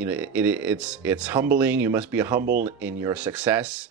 It's humbling. You must be humble in your success,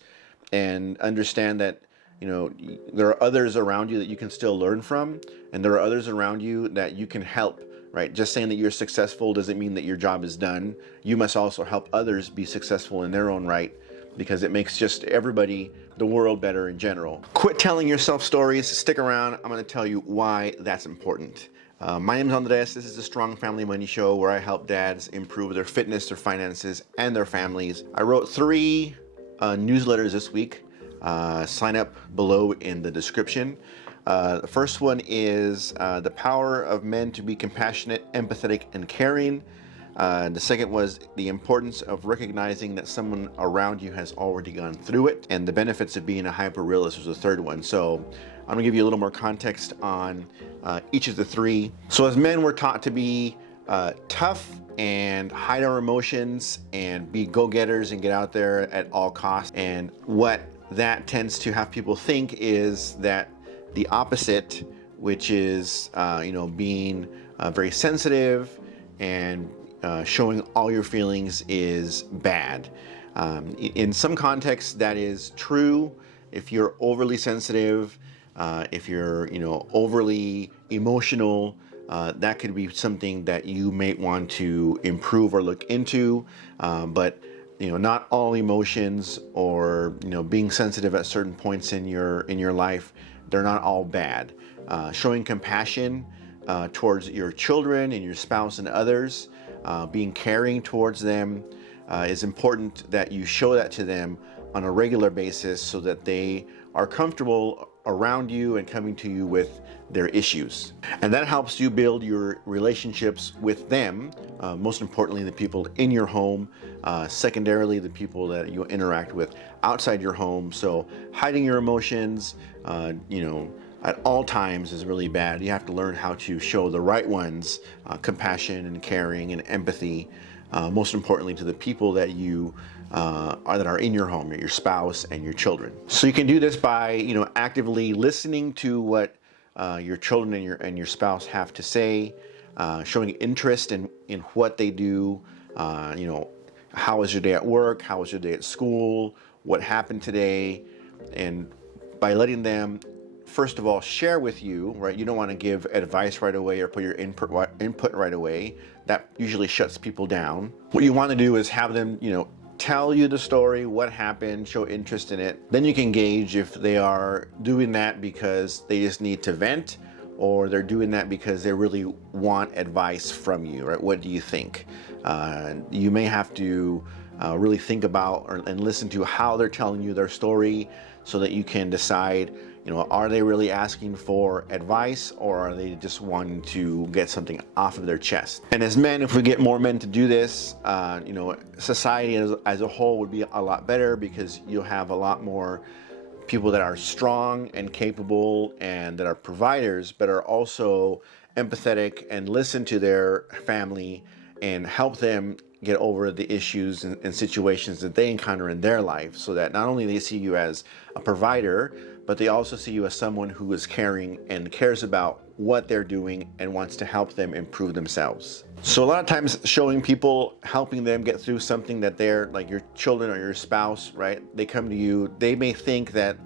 and understand that there are others around you that you can still learn from, and there are others around you that you can help. Right? Just saying that you're successful doesn't mean that your job is done. You must also help others be successful in their own right, because it makes just everybody, the world, better in general. Quit telling yourself stories. Stick around. I'm going to tell you why that's important. My name is Andres. This is the Strong Family Money Show, where I help dads improve their fitness, their finances, and their families. I wrote 3 newsletters this week. Sign up below in the description. The first one is The Power of Men to be Compassionate, Empathetic, and Caring. The second was The Importance of Recognizing that someone around you has already gone through it, and the benefits of being a hyper-realist was the third one. So I'm gonna give you a little more context on each of the 3. So as men, we're taught to be tough and hide our emotions and be go-getters and get out there at all costs. And what that tends to have people think is that the opposite, which is being very sensitive and showing all your feelings, is bad. In some contexts that is true. If you're overly sensitive, if you're overly emotional, that could be something that you may want to improve or look into. But not all emotions, or being sensitive at certain points in your life, they're not all bad. Showing compassion towards your children and your spouse and others, being caring towards them, is important that you show that to them on a regular basis, so that they are comfortable around you and coming to you with their issues. And that helps you build your relationships with them, most importantly the people in your home, secondarily the people that you interact with outside your home. So hiding your emotions at all times is really bad. You have to learn how to show the right ones, compassion and caring and empathy, most importantly to the people that are in your home, your spouse and your children. So you can do this by actively listening to what your children and your spouse have to say, showing interest in what they do. How was your day at work? How was your day at school? What happened today? And by letting them, first of all, share with you, right? You don't want to give advice right away or put your input right away. That usually shuts people down. What you want to do is have them, tell you the story, what happened, show interest in it. Then you can gauge if they are doing that because they just need to vent, or they're doing that because they really want advice from you, right? What do you think? You may have to really think about and listen to how they're telling you their story, so that you can decide, are they really asking for advice, or are they just wanting to get something off of their chest? And as men, if we get more men to do this, society as a whole would be a lot better, because you'll have a lot more people that are strong and capable and that are providers, but are also empathetic and listen to their family and help them get over the issues and situations that they encounter in their life, so that not only they see you as a provider, but they also see you as someone who is caring and cares about what they're doing and wants to help them improve themselves. So a lot of times showing people, helping them get through something that they're, like your children or your spouse, right? They come to you, they may think that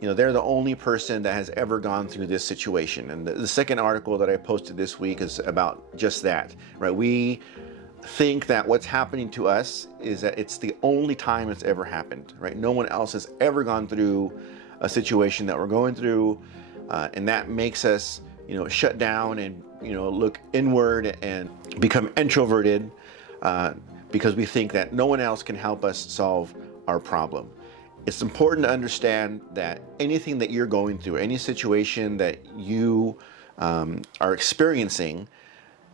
they're the only person that has ever gone through this situation. And the second article that I posted this week is about just that, right? We think that what's happening to us is that it's the only time it's ever happened, right? No one else has ever gone through a situation that we're going through, and that makes us, shut down and, look inward and become introverted, because we think that no one else can help us solve our problem. It's important to understand that anything that you're going through, any situation that you are experiencing,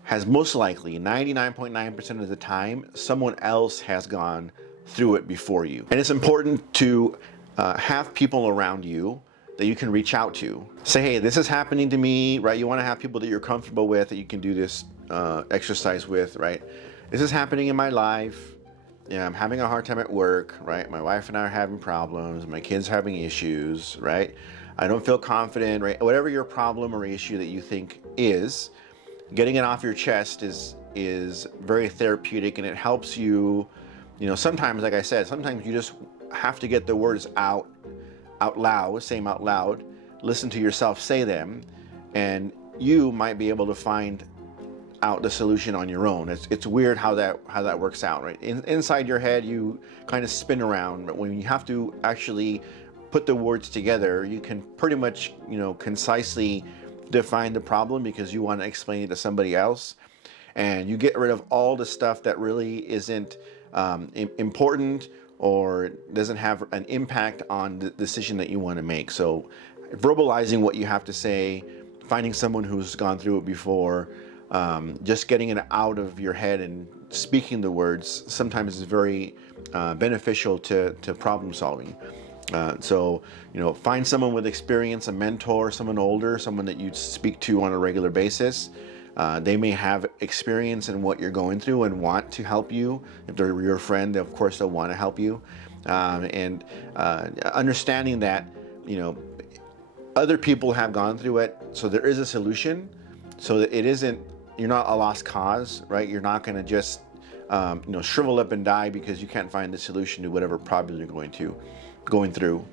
has most likely 99.9% of the time someone else has gone through it before you. And it's important to have people around you that you can reach out to. Say, hey, this is happening to me, right? You want to have people that you're comfortable with, that you can do this exercise with, right? This is happening in my life. Yeah, I'm having a hard time at work, right? My wife and I are having problems. My kids are having issues, right? I don't feel confident, right? Whatever your problem or issue that you think is, getting it off your chest is is very therapeutic, and it helps you. Sometimes, like I said, sometimes you just have to get the words out loud, say them out loud, listen to yourself say them, and you might be able to find out the solution on your own. It's weird how that works out, right? Inside your head, you kind of spin around, but when you have to actually put the words together, you can pretty much, concisely define the problem because you want to explain it to somebody else, and you get rid of all the stuff that really isn't important or doesn't have an impact on the decision that you want to make. So verbalizing what you have to say, finding someone who's gone through it before, just getting it out of your head and speaking the words sometimes is very beneficial to problem solving. So, find someone with experience, a mentor, someone older, someone that you speak to on a regular basis. They may have experience in what you're going through and want to help you. If they're your friend, of course they'll want to help you. And understanding that, other people have gone through it, so there is a solution. So that you're not a lost cause, right? You're not going to just, shrivel up and die because you can't find the solution to whatever problem you're going through.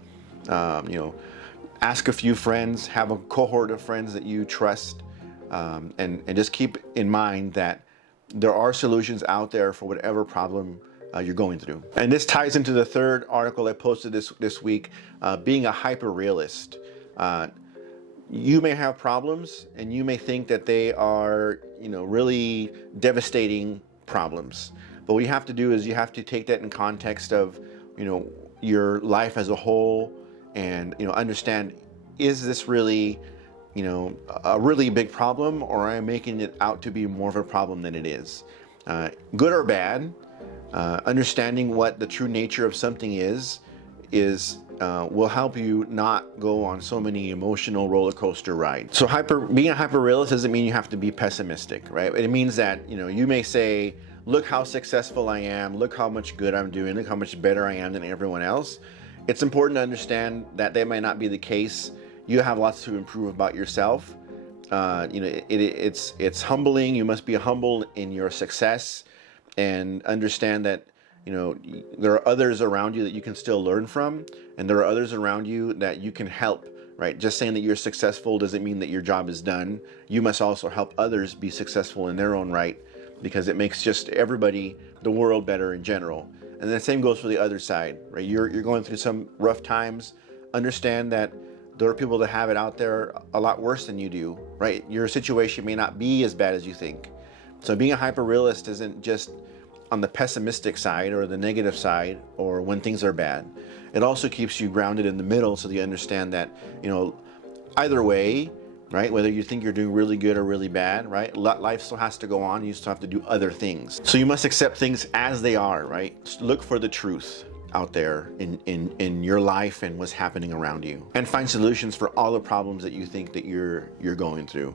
Ask a few friends, have a cohort of friends that you trust, and just keep in mind that there are solutions out there for whatever problem you're going through. And this ties into the third article I posted this week, being a hyper-realist. You may have problems and you may think that they are, really devastating problems. But what you have to do is you have to take that in context of, your life as a whole, and, understand, is this really, a really big problem, or am I making it out to be more of a problem than it is? Good or bad, understanding what the true nature of something is will help you not go on so many emotional roller coaster rides. So being a hyper realist doesn't mean you have to be pessimistic, right? It means that, you may say, look how successful I am, look how much good I'm doing, look how much better I am than everyone else. It's important to understand that might not be the case. You have lots to improve about yourself. It's humbling. You must be humble in your success and understand that, there are others around you that you can still learn from, and there are others around you that you can help, right? Just saying that you're successful doesn't mean that your job is done. You must also help others be successful in their own right, because it makes just everybody, the world, better in general. And the same goes for the other side, right? You're going through some rough times. Understand that there are people that have it out there a lot worse than you do, right? Your situation may not be as bad as you think. So being a hyper-realist isn't just on the pessimistic side or the negative side or when things are bad. It also keeps you grounded in the middle, so that you understand that, either way, right? Whether you think you're doing really good or really bad, right? Life still has to go on. You still have to do other things. So you must accept things as they are, right? Look for the truth out there in your life and what's happening around you, and find solutions for all the problems that you think that you're going through.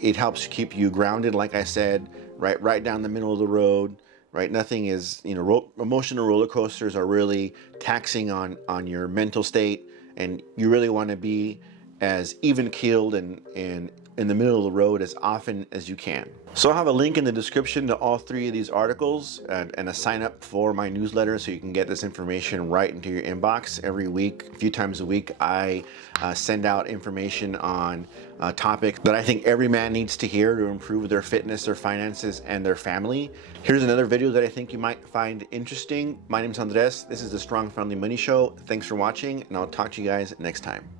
It helps keep you grounded, like I said, right down the middle of the road, right? Nothing is, emotional roller coasters are really taxing on your mental state, and you really want to be as even-keeled and in the middle of the road as often as you can. So I'll have a link in the description to all three of these articles, and a sign up for my newsletter so you can get this information right into your inbox every week. A few times a week I send out information on a topic that I think every man needs to hear to improve their fitness, their finances, and their family. Here's another video that I think you might find interesting. My name is Andres. This is the Strong Family Money Show. Thanks for watching, and I'll talk to you guys next time.